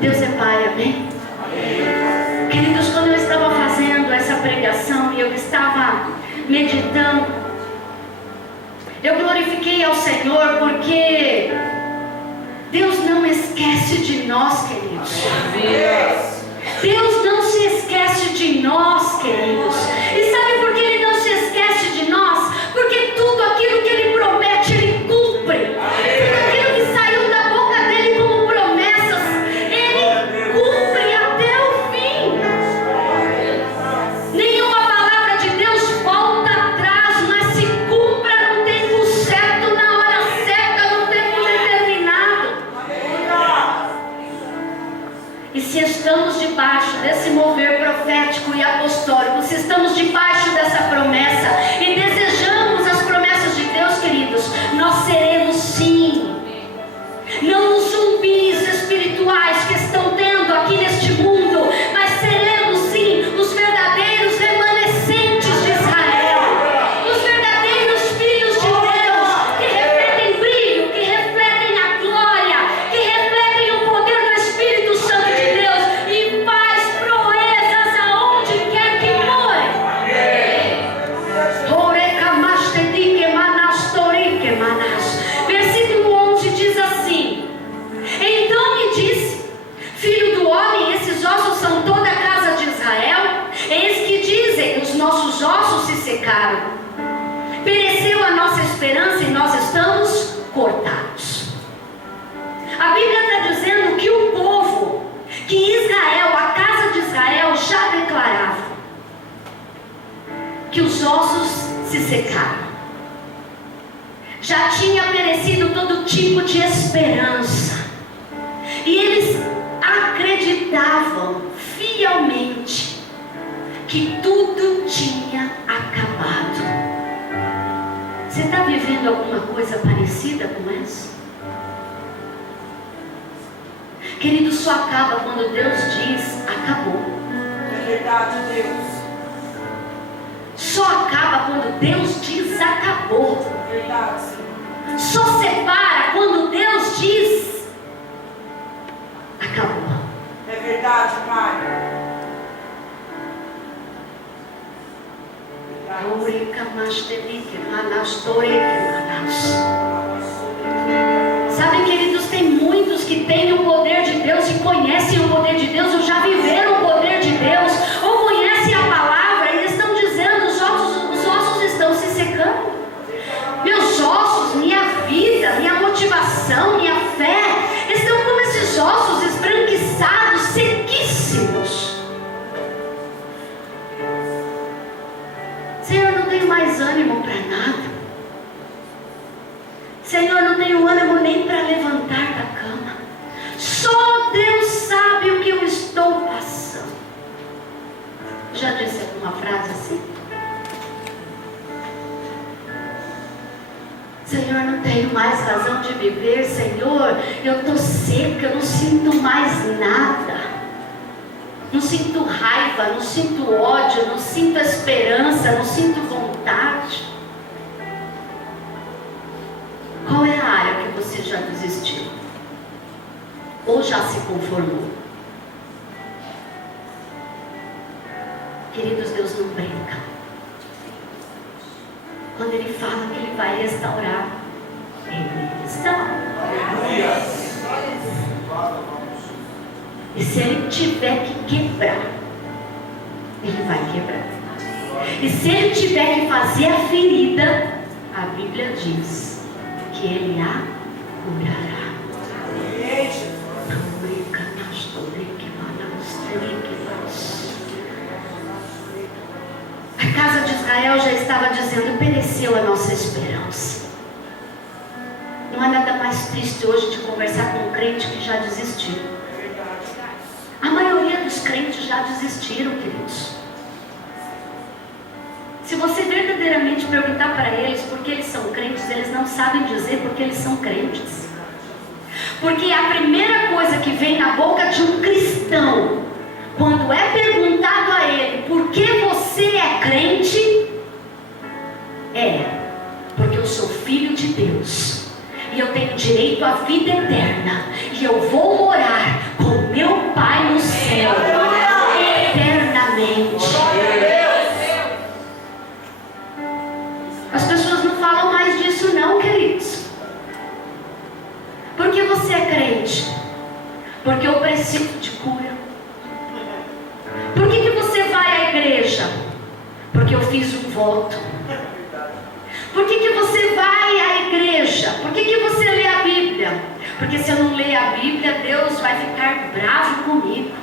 Deus é Pai, amém? Queridos, quando eu estava fazendo essa pregação e eu estava meditando, eu glorifiquei ao Senhor porque Deus não esquece de nós, queridos. Deus não se esquece de nós, queridos. E sabe por que Ele não se esquece de nós? Porque tudo aquilo que Ele promete, Ele cumpre. Tudo aquilo que saiu da boca dEle como promessas, Ele cumpre até o fim. Nenhuma palavra de Deus volta atrás, mas se cumpra no tempo certo, na hora certa, no tempo determinado. E se estamos debaixo desse mover profético e apostólico, se estamos debaixo dessa promessa e desejamos as promessas de Deus, queridos, nós seremos sim, não os zumbis espirituais que estão tendo aqui neste mundo, mas seremos sim os verdadeiros remanescentes de Israel, os verdadeiros filhos de Deus, que refletem brilho, que refletem a glória, que refletem o poder do Espírito Santo de Deus e faz proezas aonde quer que more. Versículo 11 diz assim: então me disse, filho do homem, esses ossos são toda a casa de Israel? Eis que dizem, os nossos ossos se secaram, pereceu a nossa esperança e nós estamos cortados. A Bíblia está dizendo que o povo, que Israel, a casa de Israel já declarava que os ossos se secaram. Já tinha perecido todo tipo de esperança. E eles acreditavam fielmente que tudo tinha acabado. Você está vivendo alguma coisa parecida com essa? Querido, só acaba quando Deus diz acabou. É verdade, Deus. Só acaba quando Deus diz acabou. É verdade, Senhor. Só separa quando Deus diz acabou. É verdade, Pai. Sabe, queridos, tem muitos que têm o poder de Deus e conhecem o poder de Deus, ou já viveram o poder de Deus, ou conhecem a palavra e estão dizendo: os ossos estão se secando. Meus ossos, minha vida, minha motivação, minha fé estão como esses ossos esbranquiçados, sequíssimos. Senhor, não tenho mais ânimo para nada. Senhor, não tenho ânimo nem para levantar da cama. Só Deus sabe o que eu estou passando. Já disse alguma frase assim? Senhor, não tenho mais razão de viver. Senhor, eu estou seca, eu não sinto mais nada. Não sinto raiva, não sinto ódio, não sinto esperança, não sinto vontade. Qual é a área que você já desistiu? Ou já se conformou? Queridos, Deus não brinca. Quando Ele fala que Ele vai restaurar, Ele restaura. E se Ele tiver que quebrar, Ele vai quebrar. E se Ele tiver que fazer a ferida, a Bíblia diz que Ele a curará. A casa de Israel já estava dizendo: pereceu a nossa esperança. Não há nada mais triste hoje de conversar com um crente que já desistiu. A maioria dos crentes já desistiram, queridos. Se você verdadeiramente perguntar para eles por que eles são crentes, eles não sabem dizer por que eles são crentes. Porque a primeira coisa que vem na boca de um cristão, quando é perguntado a ele por que você é crente, é: porque eu sou filho de Deus e eu tenho direito à vida eterna e eu vou morar com o meu princípio de cura. Por que você vai à igreja? Porque eu fiz um voto. Por que você vai à igreja? Por que você lê a Bíblia? Porque se eu não ler a Bíblia, Deus vai ficar bravo comigo.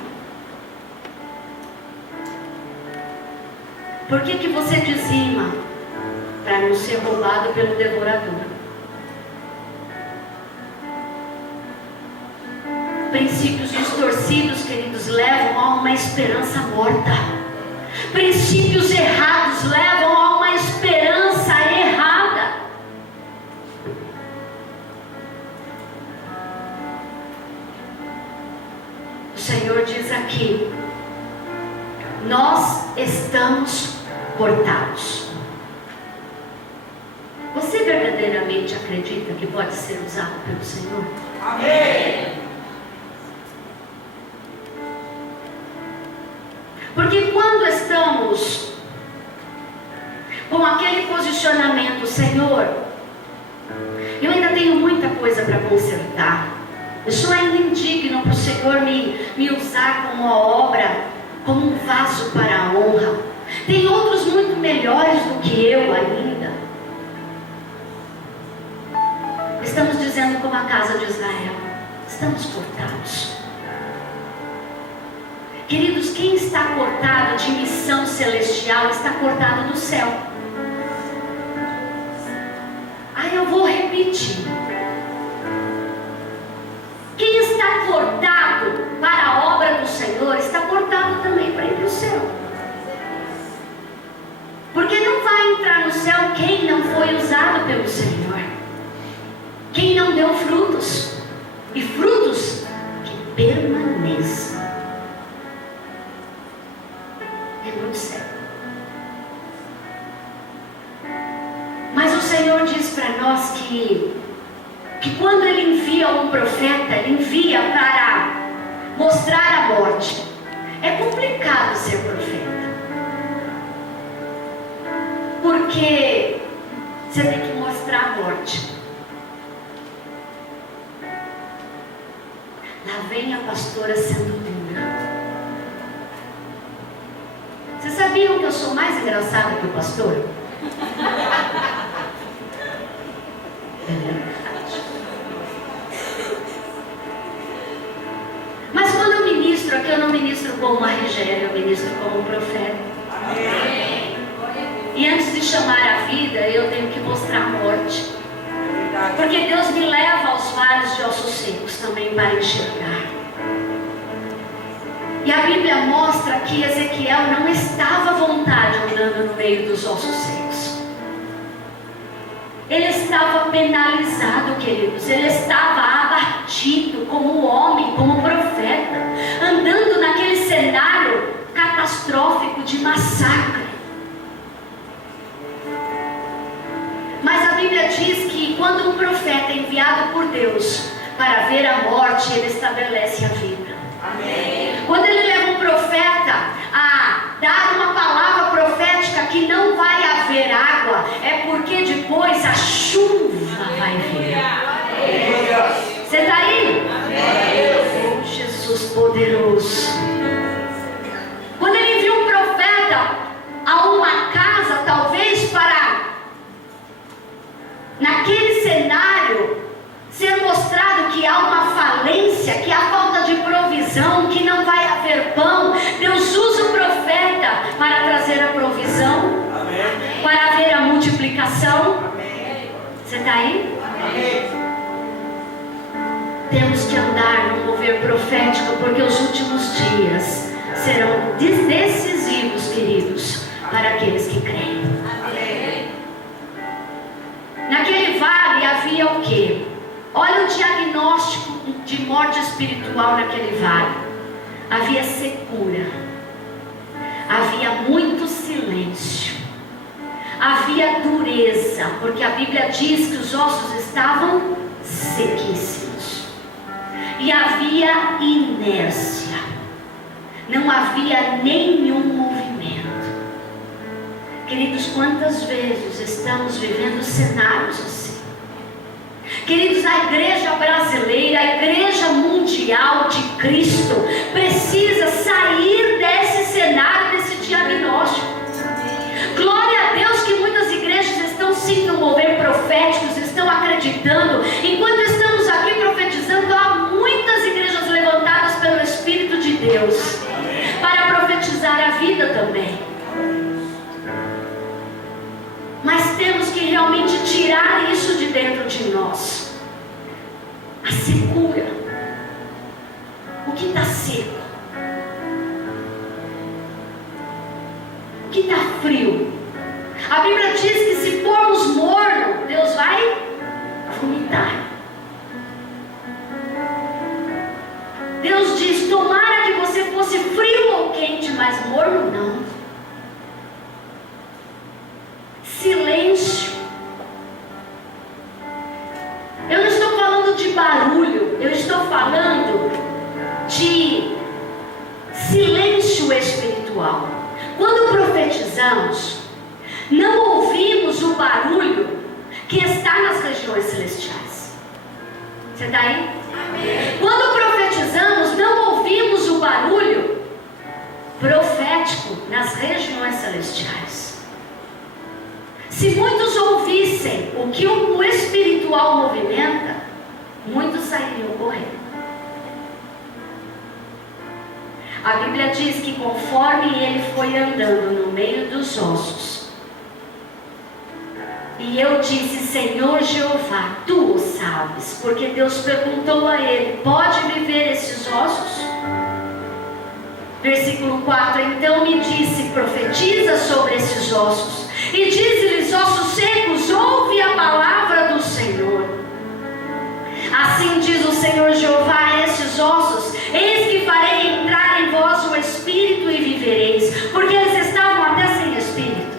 Por que você dizima? Para não ser roubado pelo devorador. Princípios distorcidos, queridos, levam a uma esperança morta. Princípios errados levam a uma esperança errada. O Senhor diz aqui: nós estamos cortados. Você verdadeiramente acredita que pode ser usado pelo Senhor? Amém. Porque quando estamos com aquele posicionamento, Senhor, eu ainda tenho muita coisa para consertar, eu sou ainda indigno para o Senhor me usar como uma obra, como um vaso para a honra. Tem outros muito melhores do que eu ainda. Estamos dizendo como a casa de Israel: estamos cortados. Queridos, quem está cortado de missão celestial está cortado do céu. Eu vou repetir. Quem está cortado para a obra do Senhor está cortado também para ir para o céu. Porque não vai entrar no céu quem não foi usado pelo Senhor, quem não deu frutos, e frutos que permaneçam. É muito sério. Mas o Senhor diz para nós que quando Ele envia um profeta, Ele envia para mostrar a morte. É complicado ser profeta, porque você tem que mostrar a morte. Lá vem a pastora sendo dura. Vocês sabiam que eu sou mais engraçada que o pastor? Mas quando eu ministro aqui, eu não ministro como uma Regélia, eu ministro como um profeta. Amém. E antes de chamar a vida, eu tenho que mostrar a morte. Porque Deus me leva aos vales de ossos secos também para enxergar. E a Bíblia mostra que Ezequiel não estava à vontade andando no meio dos ossos secos. Ele estava penalizado, queridos. Ele estava abatido como homem, como profeta, andando naquele cenário catastrófico de massacre. Mas a Bíblia diz que quando um profeta é enviado por Deus para ver a morte, ele estabelece a vida. Amém. Quando ele leva um profeta a dar uma palavra profética que não vai haver água, é porque depois a chuva vai vir. Você está aí? Oh, Jesus poderoso. Quando ele envia um profeta a uma casa, talvez para naquele cenário ser mostrado que há uma falência, que há falta de provisão, que não vai haver pão, Deus usa o profeta para trazer a provisão. Amém. Para haver a multiplicação. Amém. Você está aí? Amém. Temos que andar no mover profético, porque os últimos dias serão decisivos, queridos, para aqueles que creem. Amém. Naquele vale havia o quê? Olha o diagnóstico de morte espiritual naquele vale. Havia secura, havia muito silêncio, havia dureza, porque a Bíblia diz que os ossos estavam sequíssimos, e havia inércia, não havia nenhum movimento. Queridos, quantas vezes estamos vivendo cenários assim, Queridos, a igreja brasileira, a igreja mundial de Cristo, precisa sair desse cenário, desse diagnóstico. Glória a Deus que muitas igrejas estão sim no mover proféticos, estão acreditando. Enquanto estamos aqui profetizando, há muitas igrejas levantadas pelo Espírito de Deus para profetizar a vida também. Mas temos que realmente tirar isso de dentro de nós. A secura. O que está seco? O que está frio? A Bíblia diz que se formos mornos, Deus vai vomitar. Deus diz: tomara que você fosse frio ou quente, mas morno não. Silêncio. Eu não estou falando de barulho, eu estou falando de silêncio espiritual. Quando profetizamos, não ouvimos o barulho que está nas regiões celestiais. Você está aí? Amém. Quando profetizamos, não ouvimos o barulho profético nas regiões celestiais. Se muitos ouvissem o que o espiritual movimenta, muitos sairiam correndo. A Bíblia diz que conforme ele foi andando no meio dos ossos, e eu disse: Senhor Jeová, tu o sabes, porque Deus perguntou a ele: pode viver esses ossos? Versículo 4: então me disse: profetiza sobre esses ossos, e diz-lhes: ossos secos, ouve a palavra do Senhor. Assim diz o Senhor Jeová a esses ossos: eis que farei entrar em vós o Espírito e vivereis. Porque eles estavam até sem Espírito.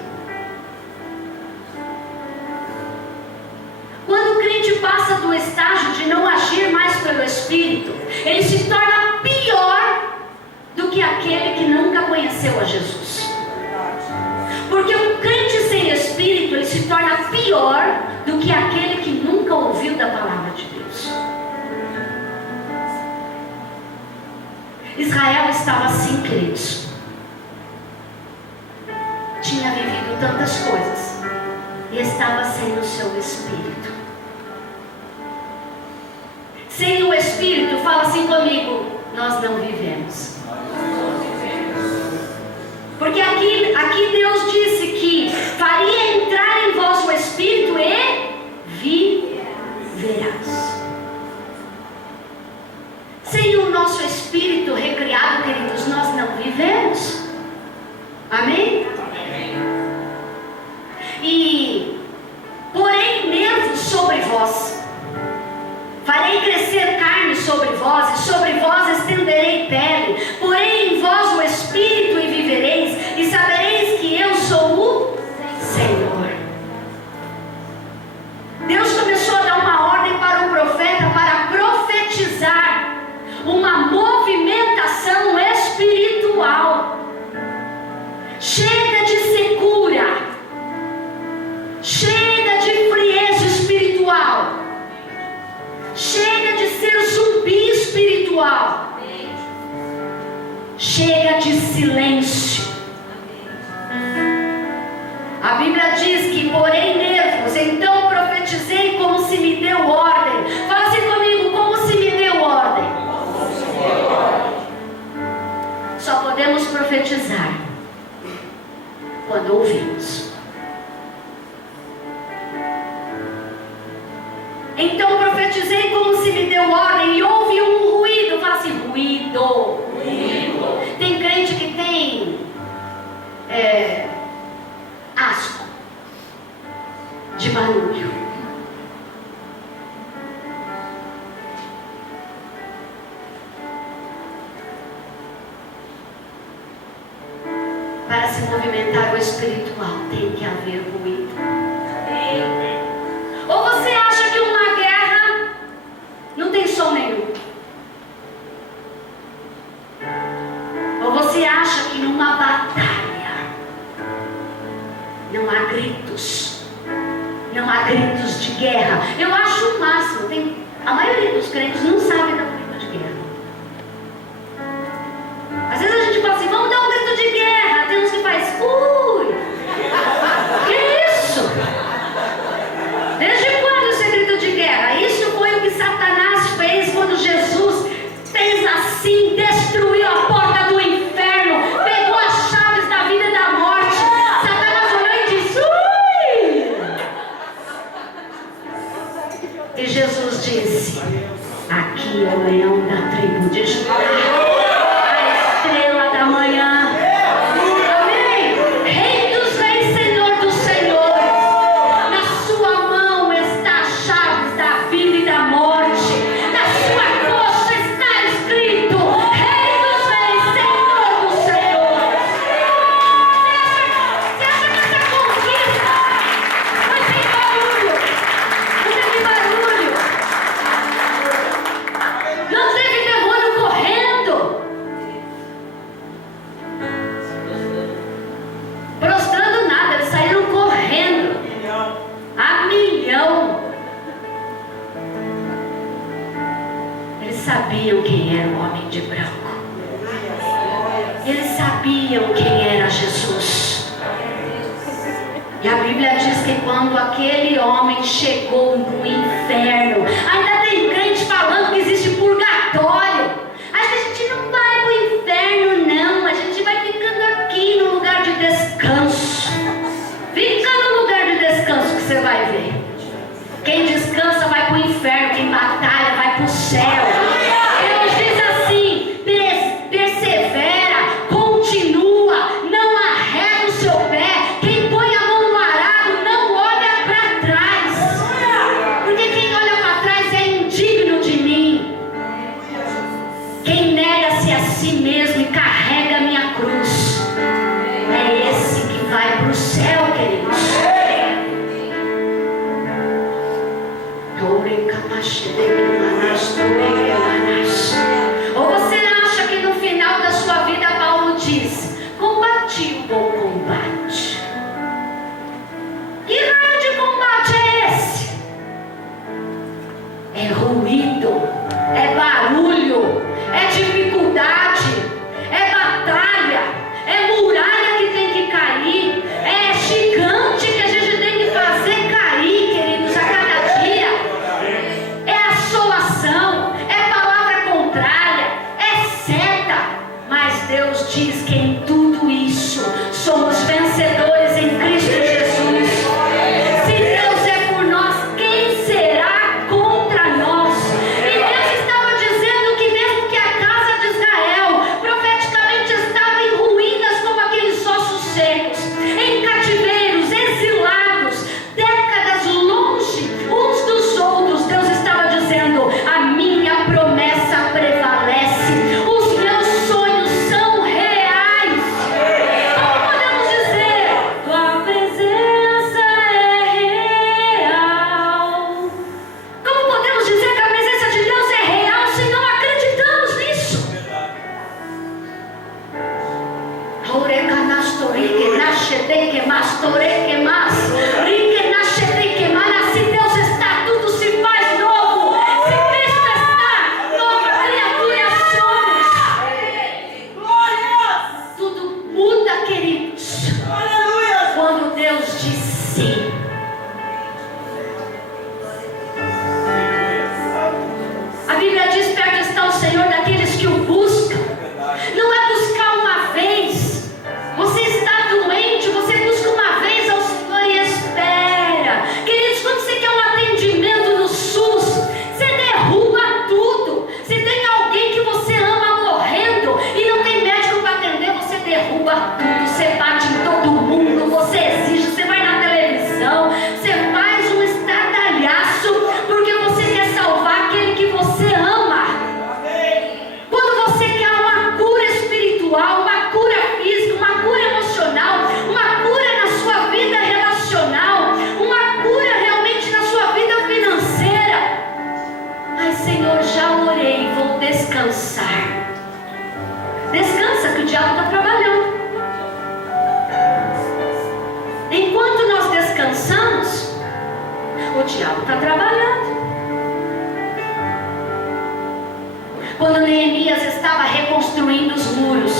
Quando o crente passa do estágio de não agir mais pelo Espírito, ele se torna pior do que aquele que nunca conheceu a Jesus. Porque o crente sem Espírito, ele se torna pior do que aquele que nunca ouviu da palavra de Deus. Israel estava assim, queridos. Tinha vivido tantas coisas e estava sem o seu Espírito. Sem o Espírito, fala assim comigo: nós não vivemos. Porque aqui Deus disse que faria entrar em vós o Espírito e viverás. Sem o nosso Espírito recriado, queridos, nós não vivemos. Amém? Amém. E porém nervos sobre vós, farei crescer carne sobre vós, e sobre vós estenderei pele. Porém em vós o Espírito e vivereis, e sabereis que eu sou o Senhor. Deus começou a dar uma ordem para o profeta para profetizar uma movimentação espiritual. Chega de secura, chega de frieza espiritual, chega de ser zumbi espiritual, chega de silêncio. A Bíblia diz que porém nervos, então profetizei como se me deu ordem. Fala assim comigo: como se me deu ordem. Só podemos profetizar quando ouvimos. Então profetizei como se me deu ordem, e houve um ruído. Fala assim: ruído. Tem crente que tem asco de barulho. Para se movimentar o espiritual tem que haver ruído. Ou você acha que uma guerra não tem som nenhum? Ou você acha que numa batalha não há gritos? não há gritos de guerra. Eu acho o máximo. A maioria dos crentes não sabe dar um grito de guerra. Às vezes a gente fala assim, vamos dar um grito de guerra. Tem uns que faz, que isso? Desde quando esse grito de guerra? Isso foi o que Satanás fez quando Jesus fez assim, destruiu a porta do inferno, pegou as chaves da vida e da morte. Satanás olhou e disse, e Jesus disse, aqui é o leão da tribo de Judá, a estrela da manhã. Amém? Rei dos reis, Senhor dos senhores. Na sua mão está as chaves da vida e da morte. Na sua coxa está escrito Rei dos reis, Senhor dos senhores. Você acha que essa conquista foi sem barulho? Não teve barulho. Não teve demônio correndo, prostrando nada, eles saíram correndo a milhão. Eles sabiam quem era o homem de branco, eles sabiam quem era Jesus. E a Bíblia diz que quando aquele homem chegou no inferno, ainda tem crente falando que existe purgatório. A gente não vai para o inferno, não. A gente vai ficando aqui no lugar de descanso. Fica no lugar de descanso que você vai ver. Quem descansa vai para o inferno, quem batalha vai para o céu. Deus diz assim, persevera, continua, não arrega o seu pé. Quem põe a mão no arado não olha para trás, porque quem olha para trás é indigno de mim. Quem nega-se a si mesmo e carrega a minha cruz, é esse que vai para o céu, queridos. Ou você acha que no final da sua vida Paulo diz, combati o bom combate? Que raio de combate é esse? É ruído, é barulho, é dificuldade, é batalha, é muralha que tem que cair, é gigante que a gente tem que fazer cair, queridos, a cada dia. É assolação, é palavra contrária, é seta. Mas Deus diz que em tudo isso somos vencedores em Cristo Jesus. Se Deus é por nós, quem será contra nós? E Deus estava dizendo que mesmo que a casa de Israel profeticamente estava em ruínas como aqueles ossos secos, em cativeiros, exilados, décadas longe uns dos outros, Deus estava dizendo, a minha promessa prevalece, os meus sonhos são reais. Como podemos dizer, tua presença é real? Como podemos dizer que a presença de Deus é real se não acreditamos nisso? Se Deus está, tudo se faz novo. Se Cristo está, nova criatura somos. Tudo muda, queridos, quando Deus diz sim. A Bíblia diz, perto está o Senhor daqueles que o buscam. Não é buscar uma vez. Você está doente, você busca uma vez ao Senhor e espera. Queridos, quando você quer um atendimento no SUS, você derruba tudo. Se tem alguém que você ama morrendo e não tem médico para atender, você derruba tudo. Você bate em todo mundo, você exige, você vai na televisão, você faz um estardalhaço, porque você quer salvar aquele que você ama. Quando você quer uma cura espiritual, uma cura física, uma cura emocional, uma cura na sua vida relacional, uma cura realmente na sua vida financeira. Ai, Senhor, já orei, vou descansar. Descansa que o diabo está trabalhando. Enquanto nós descansamos, diabo está trabalhando. Quando Neemias estava reconstruindo os muros,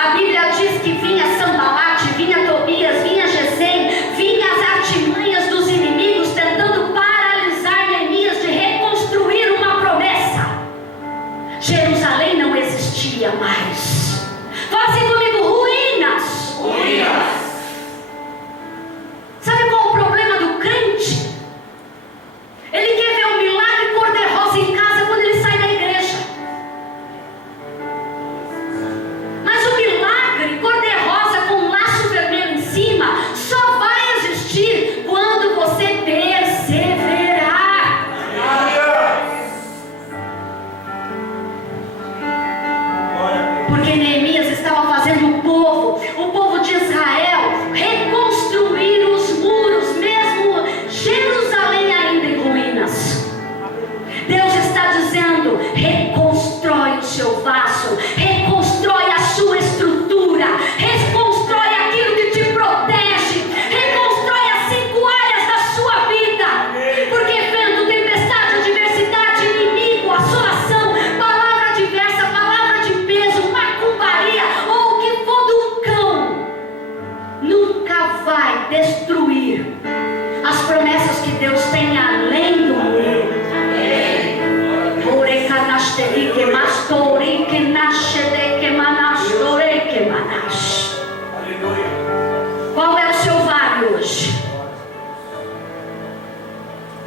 a Bíblia diz que vinha Sanbalate, vinha Tobias, vinha Gesem, vinha as artimanhas dos inimigos tentando paralisar Neemias de reconstruir uma promessa. Jerusalém não existia mais. Fala assim comigo: ruínas. Ruínas. Sabe qual é o problema do crente? Ele quer ver um milagre cor-de-rosa em casa quando ele sai da igreja. Mas o milagre cor-de-rosa com um laço vermelho em cima só vai existir quando você perseverar. Porque Neemias estava fazendo o povo de Israel reconstruir os muros, mesmo Jerusalém ainda em ruínas. Deus está dizendo: reconstrói o seu vaso, reconstrói a sua estrutura, reconstrói aquilo que te protege, reconstrói as 5 áreas da sua vida. Porque vento, tempestade, adversidade, inimigo, assolação, palavra adversa, palavra de peso, macumbaria ou o que for do cão, nunca vai destruir as promessas que Deus tem além do muro. Qual é o seu vale hoje?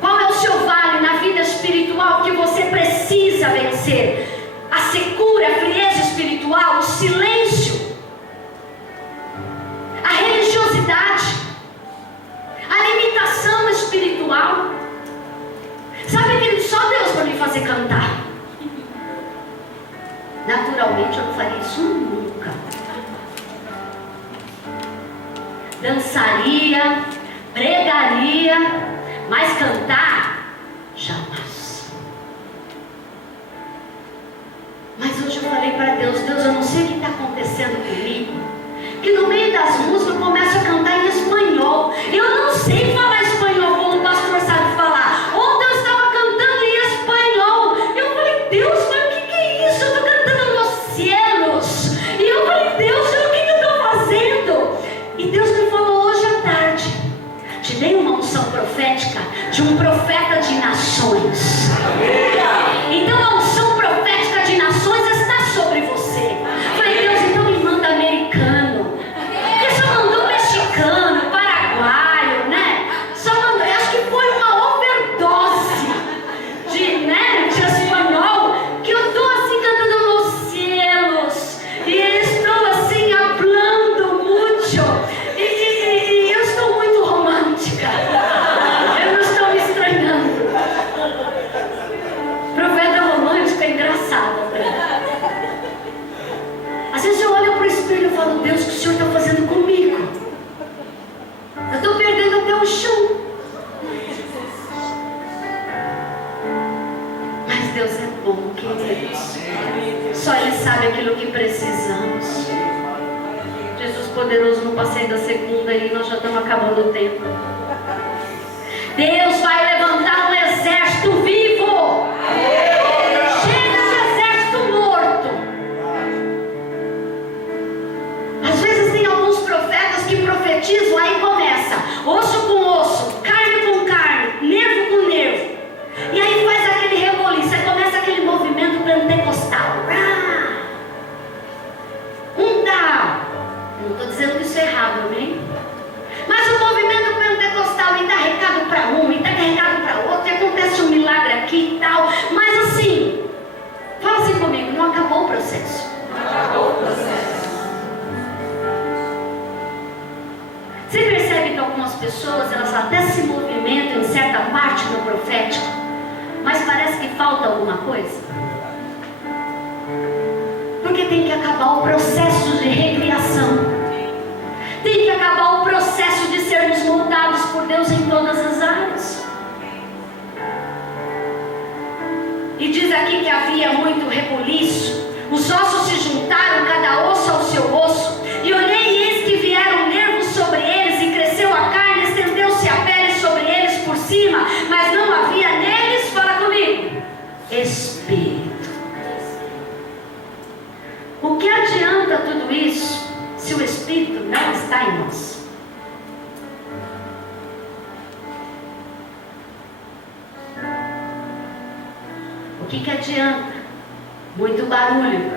Qual é o seu vale na vida espiritual que você precisa vencer? A secura, a frieza espiritual, o silêncio, a religiosidade, a limitação espiritual. Sabe, querido, só Deus para me fazer cantar. Naturalmente eu não faria isso nunca. Dançaria, pregaria, mas cantar, jamais. Mas hoje eu falei para Deus: Deus, eu não sei o que está acontecendo comigo, que no meio das músicas eu começo a cantar em espanhol. Eu não sei falar espanhol como o pastor sabe falar. Ontem eu estava cantando em espanhol. Eu falei: Deus, mas o que é isso? Eu estou cantando nos cielos. E eu falei: Deus, o que eu estou fazendo? E Deus me falou hoje à tarde: te dei uma unção profética de um profeta de nações. Então a unção profética de nações está sobre você. Falei: Deus, então me manda americano. Ele só mandou mexicano, paraguaio, né? Só mandou, eu acho que foi uma overdose de espanhol, que eu estou assim cantando nos cielos. E estou assim hablando mucho. E eu estou muito romântica. Eu não estou me estranhando. Profeta romântica é engraçada. Às vezes eu olho para o espelho e falo: Deus, o que o Senhor está fazendo comigo? Eu estou perdendo até o chão. Mas Deus é bom, queridos. Só Ele sabe aquilo que precisamos. Jesus poderoso, no passeio da segunda e nós já estamos acabando o tempo. Deus vai levantar um exército vivo. Chega de exército morto. Às vezes tem alguns profetas que profetizam, aí começa osso com osso, carne com carne, nervo com nervo. E aí faz aquele reboliço, aí começa aquele movimento pentecostal. Eu não estou dizendo que isso é errado, amém? Mas o movimento pentecostal, e dá recado para um, e dá recado para outro, e acontece um milagre aqui e tal. Mas assim, fala assim comigo: não acabou o processo. Não acabou o processo. Você percebe que algumas pessoas, elas até se movimentam em certa parte do profético, mas parece que falta alguma coisa? Porque tem que acabar o processo de recriação. Tem que acabar o processo de sermos moldados por Deus em todas as áreas. E diz aqui que havia muito rebuliço. Os ossos se juntaram, cada osso ao seu osso. E olhei, e eis que vieram nervos sobre eles, e cresceu a carne, estendeu-se a pele sobre eles por cima, mas não tudo isso se o Espírito não está em nós? O que adianta muito barulho?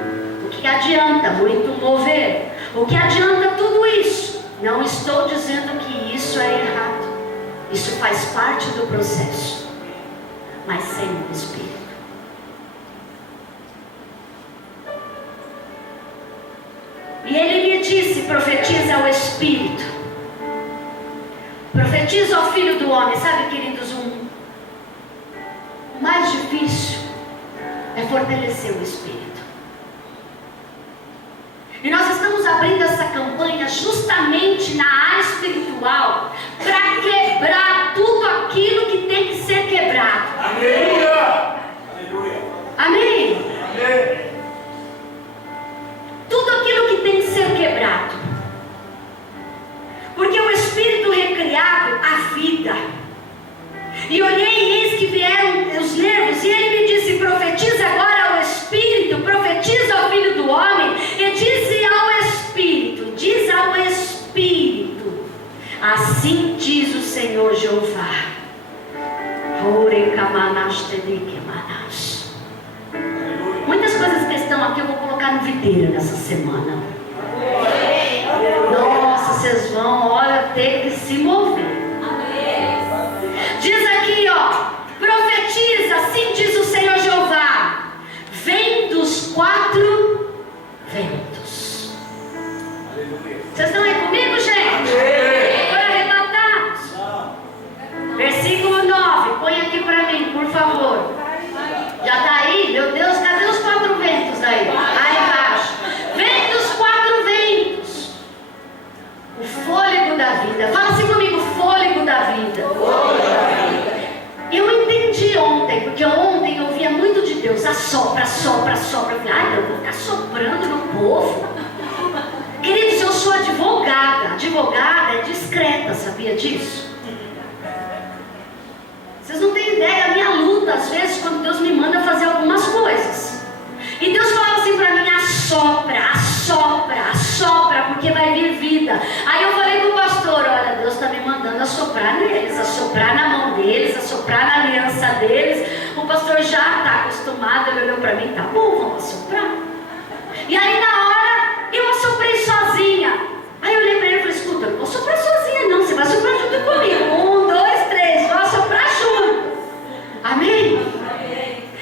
O que adianta muito mover? O que adianta tudo isso? Não estou dizendo que isso é errado. Isso faz parte do processo. Mas sem o Espírito. E ele me disse: profetiza ao Espírito. Profetiza ao Filho do Homem. Sabe, queridos, o mais difícil é fortalecer o Espírito. E nós estamos abrindo essa campanha justamente na área espiritual para quebrar tudo aquilo que tem que ser quebrado. Aleluia! Amém? Amém! Tudo aquilo que tem que ser quebrado. Porque o Espírito recriado a vida. E olhei e eis que vieram os nervos, e ele me disse: profetiza agora ao Espírito, profetiza ao Filho do Homem, e diz ao Espírito, assim diz o Senhor Jeová. Muitas coisas que estão aqui eu vou colocar no videira nessa semana. Nossa, vocês vão, olha, ter que se mover. Diz aqui, ó, profetiza, assim diz o Senhor Jeová, vem dos 4 ventos. Vocês estão aí comigo, gente? Foram arrebatados? Versículo 9, põe aqui para mim, por favor. Já está aí? Meu Deus, cadê os 4 ventos aí? Aí embaixo. Vem dos 4 ventos. O fôlego da vida. Fala assim comigo, fôlego da vida. Eu entendi ontem, porque ontem eu ouvia muito de Deus, assopra, assopra, assopra. Eu falei, ai, eu vou ficar soprando no povo. Queridos, eu sou advogada. Advogada é discreta, sabia disso? Vocês não têm ideia da minha luta, às vezes, quando Deus me manda fazer algumas coisas. E Deus falava assim para mim, assopra, assopra, assopra, porque vai vir vida. Aí eu falei para o pastor, olha, Deus está me mandando assoprar neles, assoprar na mão deles, assoprar na aliança deles. O pastor já está acostumado, ele olhou para mim, tá bom, vamos assoprar. E aí na hora, eu assoprei sozinha. Aí eu olhei para ele e falei, escuta, eu não vou soprar sozinha não, você vai soprar junto comigo. 1, 2, 3, vou assoprar junto. Amém?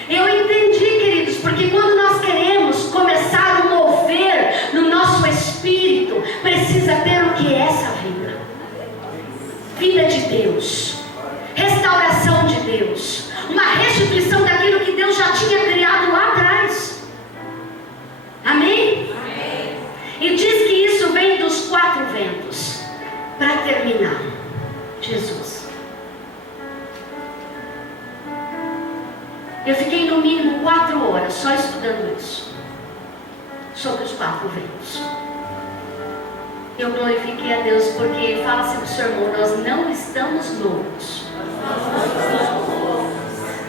Eu entendi, queridos, porque quando nós queremos começar a mover no nosso espírito, precisa ter o que é essa vida? Vida de Deus, restauração de Deus, uma restituição daquilo que Deus já tinha criado lá atrás. Amém? Amém. E diz que isso vem dos 4 ventos. Para terminar, Jesus. Eu fiquei no mínimo 4 horas só estudando isso, sobre os 4 ventos. Eu glorifiquei a Deus porque fala assim pro seu irmão, nós não estamos loucos.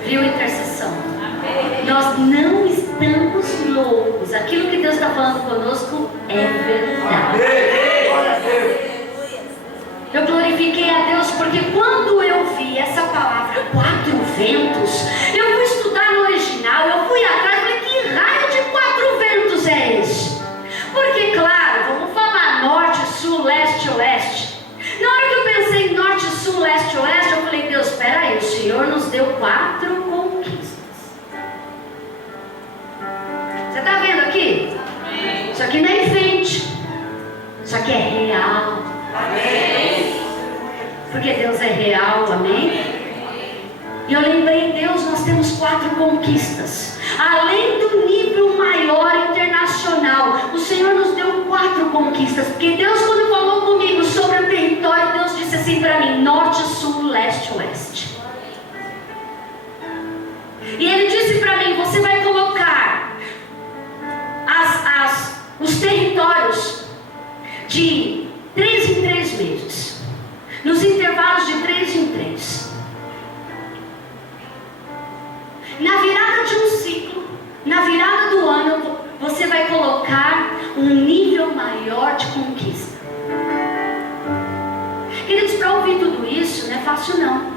Viu, intercessão? Nós não estamos loucos. Aquilo que Deus está falando conosco é verdade. Eu glorifiquei a Deus porque quando eu vi essa palavra 4 ventos, eu fui estudar no original, eu fui atrás e falei, que raio de 4 ventos é esse? Porque claro, vamos falar norte, sul, leste, oeste. Na hora que eu pensei em norte, sul, leste, oeste, eu falei, Deus, espera aí, o Senhor nos deu 4 conquistas. Você está vendo aqui? Isso aqui não é enfeite. Isso aqui é real. Amém. Porque Deus é real, amém? E eu lembrei, Deus, nós temos 4 conquistas. Além do nível maior internacional, o Senhor nos deu 4 conquistas. Porque Deus, quando falou comigo sobre o território, Deus disse assim para mim, norte, sul, leste, oeste. E Ele disse para mim, você vai colocar os territórios de 3 em 3 meses, nos intervalos de 3 em 3. Na virada de um ciclo, na virada do ano, você vai colocar um nível fácil não.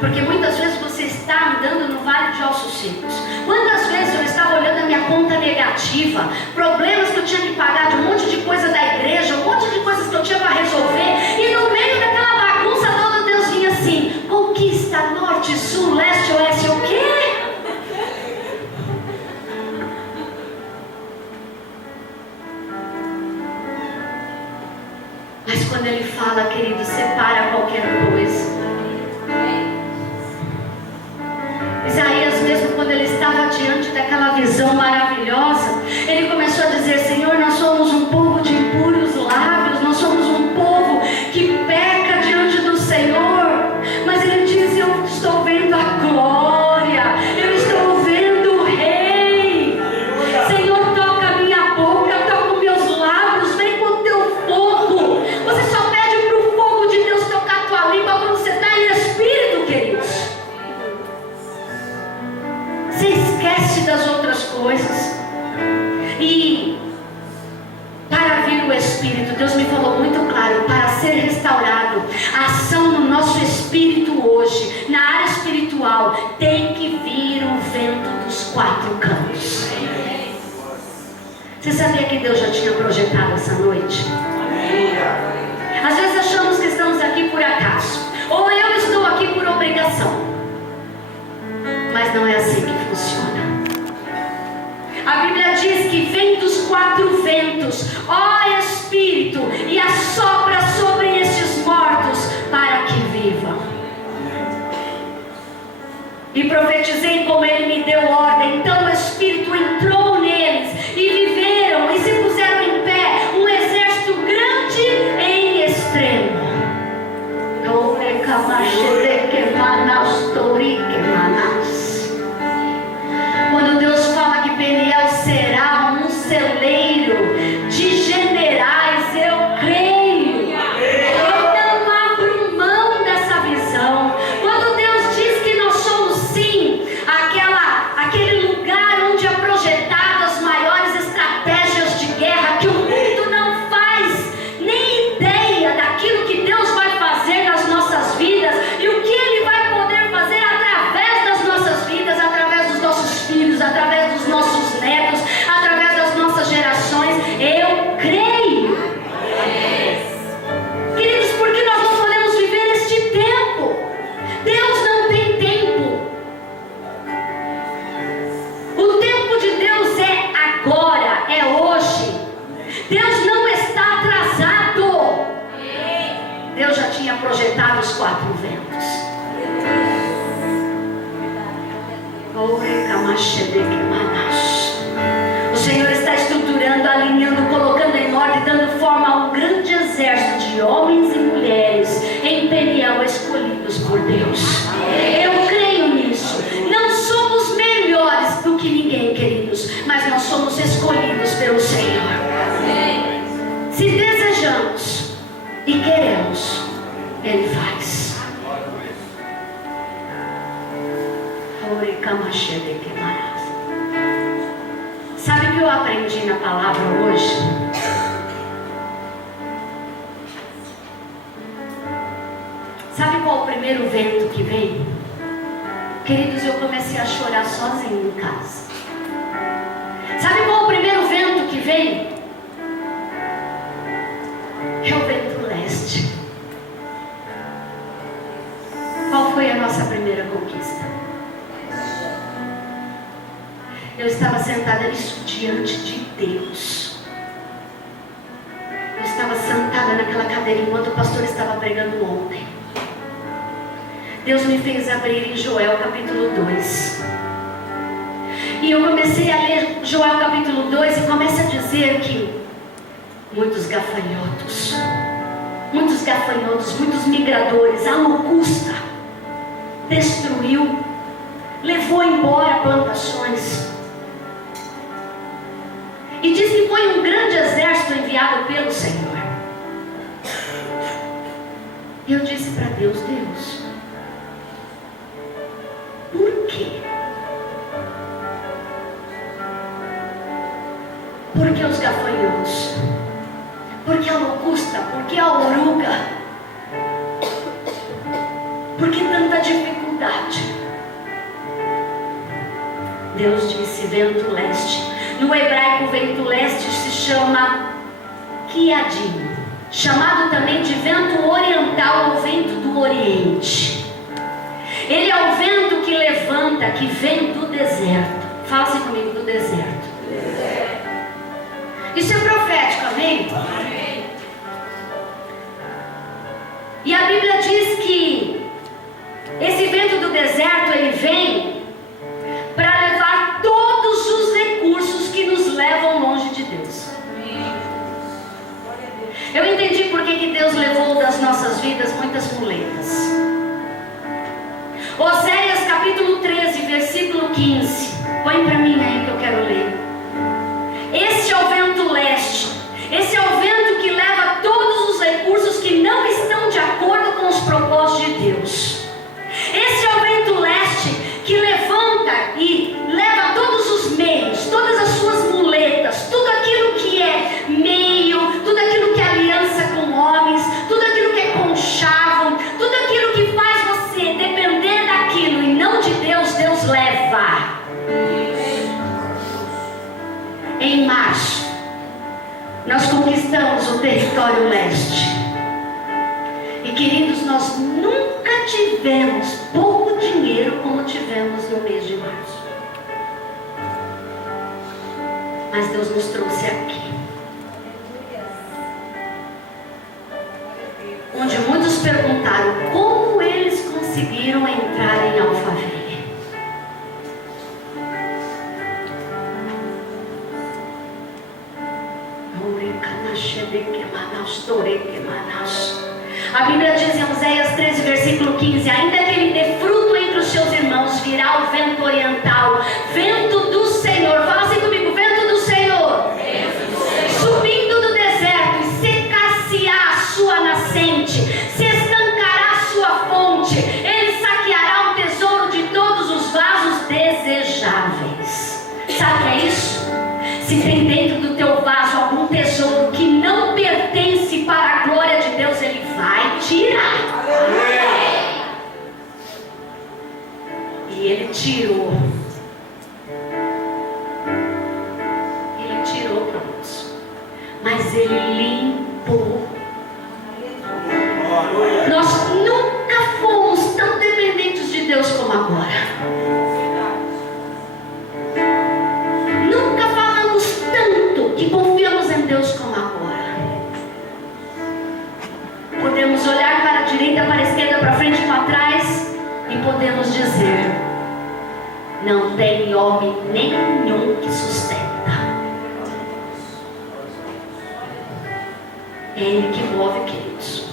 Porque muitas vezes você está andando no vale de ossos secos. Quantas vezes eu estava olhando a minha conta negativa, problemas que eu tinha que pagar de um monte de coisa da igreja, um monte de coisas que eu tinha para resolver, e no meio daquela bagunça toda Deus vinha assim: conquista, norte, sul, leste, oeste, o quê? Mas quando Ele fala, querido, separa qualquer coisa. Isaías, mesmo quando ele estava diante daquela visão maravilhosa, ele começou a dizer: Senhor, nós somos um povo de impuros lábios, nós somos um povo que peca diante do Senhor. Mas ele diz: eu estou vendo a glória, eu estou vendo o Rei. Senhor, toca a minha boca, toca os meus lábios, vem com o teu fogo. Você só pede para o fogo de Deus tocar a tua língua quando você está em espírito, queridos. Você esquece das outras coisas. E para vir o Espírito, Deus me falou muito claro, para ser restaurado, a ação no nosso espírito hoje, na área espiritual, tem que vir o vento dos quatro cantos. Você sabia que Deus já tinha projetado essa noite? Às vezes achamos que estamos aqui por acaso, ou eu estou aqui por obrigação. Mas não é assim que funciona. A Bíblia diz que vem dos quatro ventos, ó Espírito, e assopra sobre estes mortos para que vivam. E profetizei como Ele me deu ordem. Então o Espírito entrou neles e viveram e se puseram em pé, um exército grande em extremo. Quando Deus fala que Peniel será um celeiro de generais, eu creio. Eu não abro mão dessa visão. Quando Deus diz que nós somos sim aquele lugar onde é projetado as maiores estratégias de guerra, que o mundo não faz nem ideia daquilo que Deus vai fazer nas nossas vidas e o que Ele vai poder fazer através das nossas vidas, através dos nossos filhos, através dos nossos netos, através das nossas gerações. Eu creio. Queridos, porque nós não podemos viver este tempo. Deus não tem tempo. O tempo de Deus é agora, é hoje. Deus não está atrasado. Deus já tinha projetado os quatro ventos. O Senhor está estruturando, alinhando, colocando em ordem, dando forma a um grande exército de homens e mulheres em Peniel, escolhidos por Deus. Eu creio nisso. Não somos melhores do que ninguém, queridos, mas nós somos escolhidos pelo Senhor. Se desejamos e queremos, Ele faz. Sabe o que eu aprendi na palavra hoje? Sabe qual o primeiro vento que vem? Queridos, eu comecei a chorar sozinho em casa. Sabe qual o primeiro vento que vem? É o vento leste. Qual foi a nossa primeira conquista? Eu estava sentada nisso diante de Deus. Eu estava sentada naquela cadeira enquanto o pastor estava pregando ontem. Deus me fez abrir em Joel capítulo 2. E eu comecei a ler Joel capítulo 2 e começa a dizer que muitos gafanhotos, muitos migradores, a locusta destruiu, levou embora plantações. E diz que foi um grande exército enviado pelo Senhor. E eu disse para Deus: Deus, por quê? Por que os gafanhotos? Por que a locusta? Por que a oruga? Por que Deus disse vento leste. No hebraico, vento leste se chama Kiadim, chamado também de vento oriental ou vento do oriente. Ele é o vento que levanta, que vem do deserto. Fala-se comigo, do deserto. Isso é profético, amém? Amém. E a Bíblia diz que esse vento do deserto, ele vem para levar todos os recursos que nos levam longe de Deus. Eu entendi por que Deus levou das nossas vidas muitas muletas. Oséias capítulo 13, versículo 15. Põe para mim aí que eu quero ler. Esse é o vento leste. Esse é o vento que leva todos os recursos que não estão de acordo com os propósitos de Deus. Esse é o vento leste que levanta e leva todos os meios, todas as suas muletas, tudo aquilo que é meio, tudo aquilo que é aliança com homens, tudo aquilo que é conchavo, tudo aquilo que faz você depender daquilo e não de Deus, Deus leva. Em março, nós conquistamos o território leste. E queridos, nós nunca tivemos pouco dinheiro como tivemos no mês de março. Mas Deus nos trouxe aqui, onde muitos perguntaram como eles conseguiram entrar em Alphaville. A Bíblia diz em Oséias 13, versículo 15: ainda que ele dê fruto entre os seus irmãos, virá o vento oriental, vento do Senhor. Fala assim comigo, vento do Senhor, subindo do deserto, e secar-se-á a sua nascente, se estancará a sua fonte, ele saqueará o tesouro de todos os vasos desejáveis. Sabe o que é isso? Se tem dentro do teu vaso algum tesouro que não pertence para a glória de Deus, ele vai tirar. E ele tirou. Ele tirou para nós. Mas ele limpou. Nós nunca fomos tão dependentes de Deus como agora. Que confiamos em Deus como agora. Podemos olhar para a direita, para a esquerda, para a frente e para trás, e podemos dizer: não tem homem nenhum que sustenta. É Ele que move, queridos.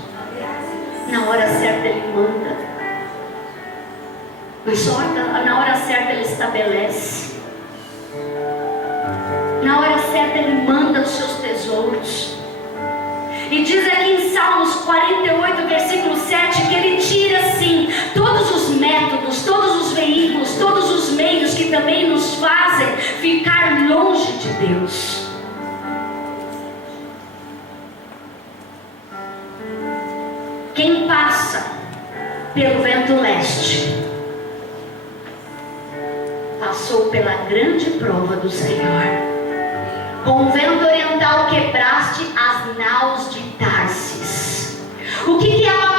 Na hora certa Ele manda. Na hora certa Ele estabelece. Na hora certa Ele manda os seus tesouros. E diz aqui em Salmos 48, versículo 7, que Ele tira sim todos os métodos, todos os veículos, todos os meios que também nos fazem ficar longe de Deus. Quem passa pelo vento leste passou pela grande prova do Senhor. Com o vento oriental quebraste as naus de Tarsis. O que é uma